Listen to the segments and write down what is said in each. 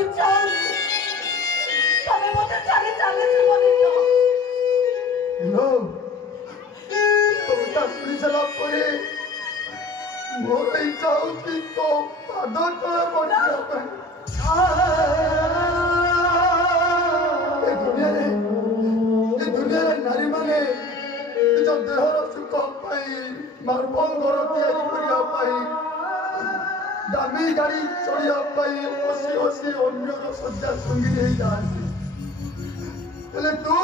তুই চাওনি তবে মতে ছাড়ি চালে জীবনে তো তোটা শুনি সারা পরে মোর ইচ্ছা হচ্ছে তো পাদ তଳେ পড়িয়া পাই ଏ ଦୁନିଆରେ ନାରୀମାନେ ନିଜ ଦେହର ସୁଖ ପାଇଁ ମାର୍ବଲ ଘର ତିଆରି କରିବା ପାଇଁ ଦାମୀ ଗାଡ଼ି ଚଢ଼ିବା ପାଇଁ ବସି ବସି ଅନ୍ୟର ଶଯ୍ୟା ସଙ୍ଗୀ ହେଇଯାଆନ୍ତି ହେଲେ ତୁ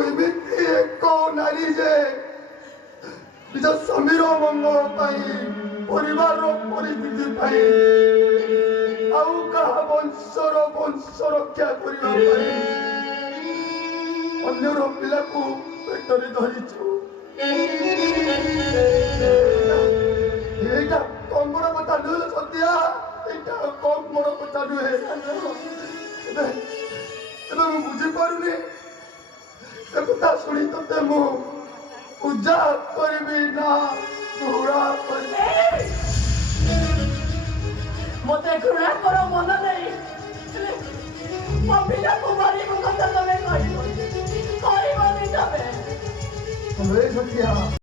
ଏମିତି ଏକ ନାରୀ ଯେ ନିଜ ସ୍ୱାମୀର ମଙ୍ଗଳ ପାଇଁ ପରିବାରର ପରିସ୍ଥିତି ପାଇଁ ଆଉ କାହା ବଂଶ ରକ୍ଷା କରିବା ପାଇଁ ଅନ୍ୟର ପିଲାକୁ ପେଟରେ ଧରିଛୁ ଏଇଟା କମ ବଡ଼ କଥା ନୁହେଁ ସତ୍ୟା ଏଇଟା କମ ବଡ଼ କଥା ନୁହେଁ ଏବେ ମୁଁ ବୁଝିପାରୁନି ଏ କଥା ଶୁଣି ତତେ ମୁଁ ପୂଜା କରିବି ନା ଘୃଣା କରିବି ମତେ ଘୃଣା କର ମନ ନେଇ ମୋ ପିଲାକୁ ମାରିବୁ କଥା ତମେ କହିବନି ତମେ ସତ୍ୟା